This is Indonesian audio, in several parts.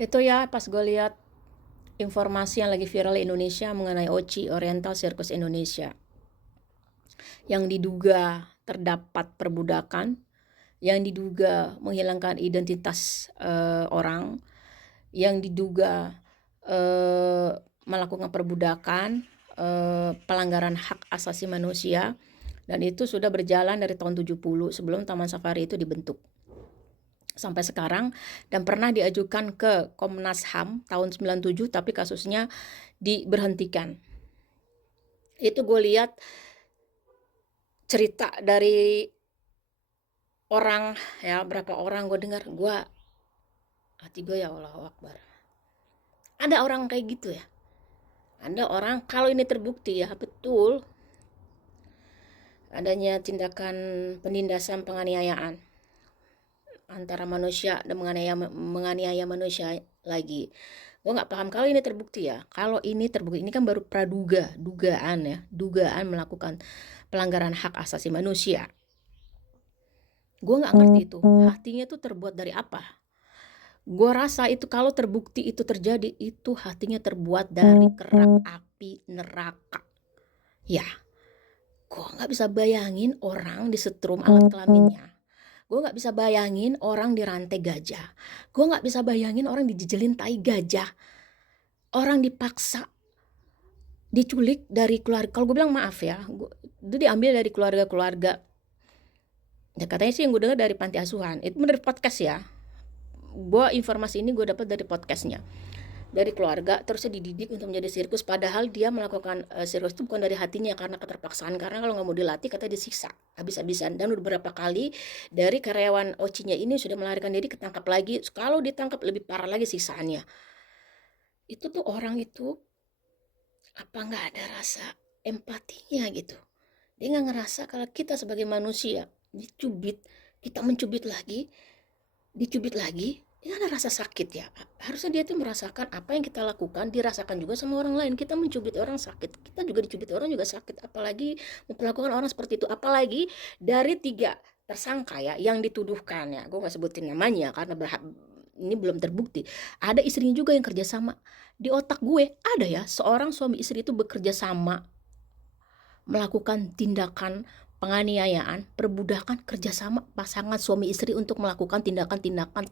Itu ya pas gue lihat informasi yang lagi viral di Indonesia mengenai OCI, Oriental Circus Indonesia, yang diduga terdapat perbudakan, yang diduga menghilangkan identitas orang, yang diduga melakukan perbudakan, pelanggaran hak asasi manusia, dan itu sudah berjalan dari tahun 70 sebelum Taman Safari itu dibentuk sampai sekarang, dan pernah diajukan ke Komnas HAM tahun 97 tapi kasusnya diberhentikan. Itu gue lihat cerita dari orang, ya berapa orang gue dengar, hati gue ya Allah Akbar. Ada orang kayak gitu ya. Ada orang kalau ini terbukti ya betul adanya tindakan penindasan penganiayaan antara manusia dan menganiaya manusia lagi. Gue nggak paham kalau ini terbukti ya. Kalau ini terbukti, ini kan baru praduga, dugaan ya, dugaan melakukan pelanggaran hak asasi manusia. Gue nggak ngerti itu, hatinya tuh terbuat dari apa? Gue rasa itu kalau terbukti itu terjadi, itu hatinya terbuat dari kerak api neraka. Ya, gue nggak bisa bayangin orang disetrum alat kelaminnya. Gue gak bisa bayangin orang dirantai gajah. Gue gak bisa bayangin orang dijejelin tai gajah. Orang dipaksa diculik dari keluarga. Kalau gue bilang maaf ya, itu diambil dari keluarga-keluarga. Ya katanya sih yang gue dengar dari panti asuhan. Itu menurut podcast ya. Informasi ini gue dapat dari podcastnya. Dari keluarga, terusnya dididik untuk menjadi sirkus. Padahal dia melakukan sirkus itu bukan dari hatinya, karena keterpaksaan. Karena kalau gak mau dilatih katanya disiksa habis-habisan. Dan udah beberapa kali dari karyawan OCI-nya ini sudah melarikan diri, ketangkap lagi. Kalau ditangkap lebih parah lagi siksaannya. Itu tuh orang itu apa gak ada rasa empatinya gitu. Dia gak ngerasa kalau kita sebagai manusia dicubit, kita mencubit lagi, dicubit lagi, dia ada rasa sakit ya. Harusnya dia tuh merasakan apa yang kita lakukan dirasakan juga sama orang lain. Kita mencubit orang sakit, kita juga dicubit orang juga sakit. Apalagi memperlakukan orang seperti itu. Apalagi dari 3 tersangka ya yang dituduhkan ya. Gue gak sebutin namanya karena ini belum terbukti. Ada istrinya juga yang kerja sama. Di otak gue ada ya seorang suami istri itu bekerja sama melakukan tindakan penganiayaan, perbudakan, kerjasama pasangan suami istri untuk melakukan tindakan-tindakan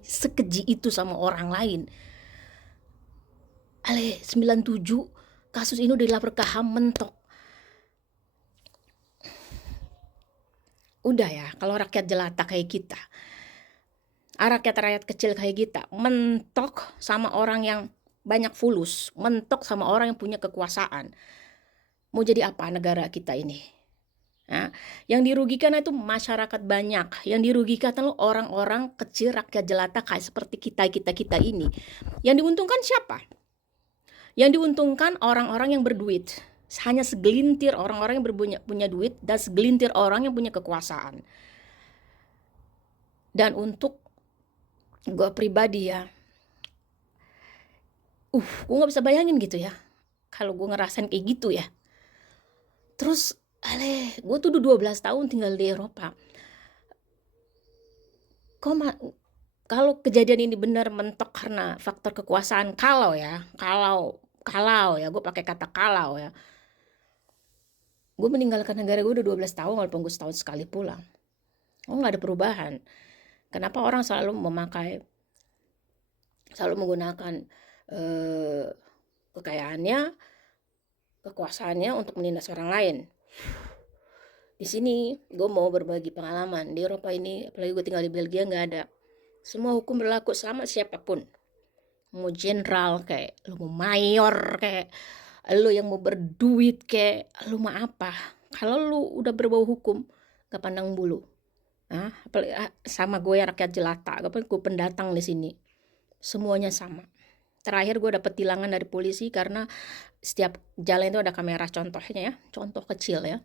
sekeji itu sama orang lain. 97 kasus ini udah dilapor ke HAM, mentok. Udah ya, kalau rakyat jelata kayak kita, rakyat kecil kayak kita, mentok sama orang yang banyak fulus, mentok sama orang yang punya kekuasaan. Mau jadi apa negara kita ini? Nah, yang dirugikan itu masyarakat banyak, yang dirugikan itu orang-orang kecil, rakyat jelata kayak seperti kita ini. Yang diuntungkan siapa? Yang diuntungkan orang-orang yang berduit. Hanya segelintir orang-orang yang punya duit dan segelintir orang yang punya kekuasaan. Dan untuk gue pribadi ya, gue gak bisa bayangin gitu ya, kalau gue ngerasain kayak gitu ya. Terus gue tuh udah 12 tahun tinggal di Eropa. Kalau kejadian ini benar mentok karena faktor kekuasaan, kalau ya, gue pakai kata kalau ya, gue meninggalkan negara gue udah 12 tahun walaupun gue setahun sekali pulang. Gak ada perubahan. Kenapa orang selalu menggunakan kekayaannya, kekuasaannya untuk menindas orang lain. Di sini gue mau berbagi pengalaman. Di Eropa ini, apalagi gue tinggal di Belgia, gak ada. Semua hukum berlaku sama siapapun. Mau jenderal kayak, lu mau mayor kayak, lu yang mau berduit kayak, lu mau apa. Kalau lu udah berbau hukum, gak pandang bulu. Nah, sama gue yang rakyat jelata, gue pendatang di sini. Semuanya sama. Terakhir gue dapet tilangan dari polisi karena setiap jalan itu ada kamera, contohnya ya, contoh kecil ya.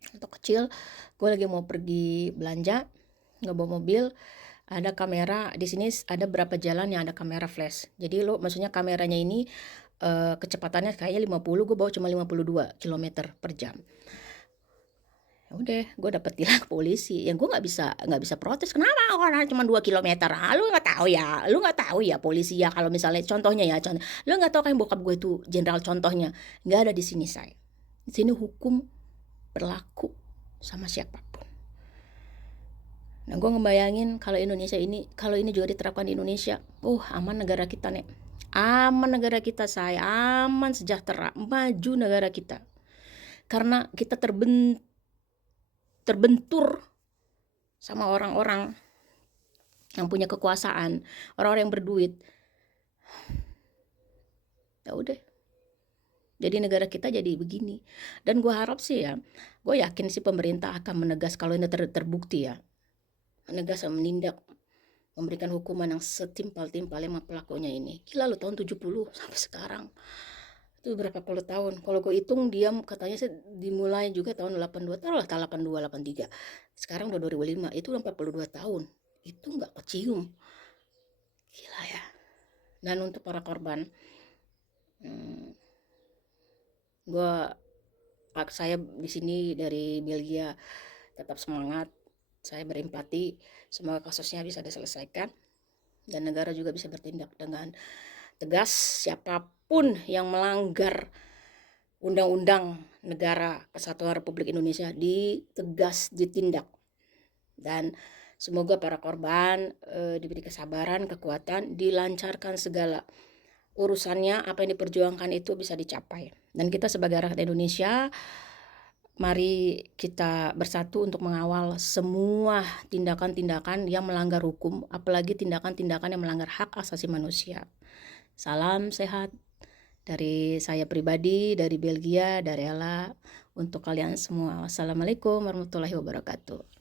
Contoh kecil, gue lagi mau pergi belanja, nggak bawa mobil, ada kamera di sini, ada berapa jalan yang ada kamera flash. Jadi maksudnya kameranya ini kecepatannya kayaknya 50, gue bawa cuma 52 km per jam. Ya udah, gue dapet tilang polisi. Yang gue nggak bisa protes. Kenapa orang cuma 2 kilometer? Lu nggak tahu ya polisi ya, kalau misalnya contohnya ya, lu nggak tahu kan bokap gue itu jenderal, contohnya nggak ada di sini saya. Di sini hukum berlaku sama siapapun. Nah, gue ngebayangin kalau ini juga diterapkan di Indonesia, aman negara kita, nek. Aman negara kita, saya aman, sejahtera, maju negara kita. Karena kita terbentur sama orang-orang yang punya kekuasaan, orang-orang yang berduit. Ya udah, jadi negara kita jadi begini. Dan gue harap sih ya, gue yakin sih pemerintah akan menegas kalau ini terbukti ya, menegas dan menindak, memberikan hukuman yang setimpal-timpalnya sama pelakunya ini. Gila lu, tahun 70 sampai sekarang itu berapa puluh tahun. Kalau gue hitung, dia katanya sih dimulai juga tahun 82, taruhlah 82 83, sekarang udah 2005, itu udah 42 tahun. Itu nggak kecium. Gila ya. Dan untuk para korban, saya di sini dari Belgia tetap semangat, saya berempati, semoga kasusnya bisa diselesaikan dan negara juga bisa bertindak dengan tegas. Siapapun yang melanggar undang-undang negara Kesatuan Republik Indonesia ditegas ditindak. Dan semoga para korban diberi kesabaran, kekuatan, dilancarkan segala urusannya, apa yang diperjuangkan itu bisa dicapai. Dan kita sebagai rakyat Indonesia, mari kita bersatu untuk mengawal semua tindakan-tindakan yang melanggar hukum, apalagi tindakan-tindakan yang melanggar hak asasi manusia. Salam sehat dari saya pribadi, dari Belgia, dari Ella, untuk kalian semua. Wassalamualaikum warahmatullahi wabarakatuh.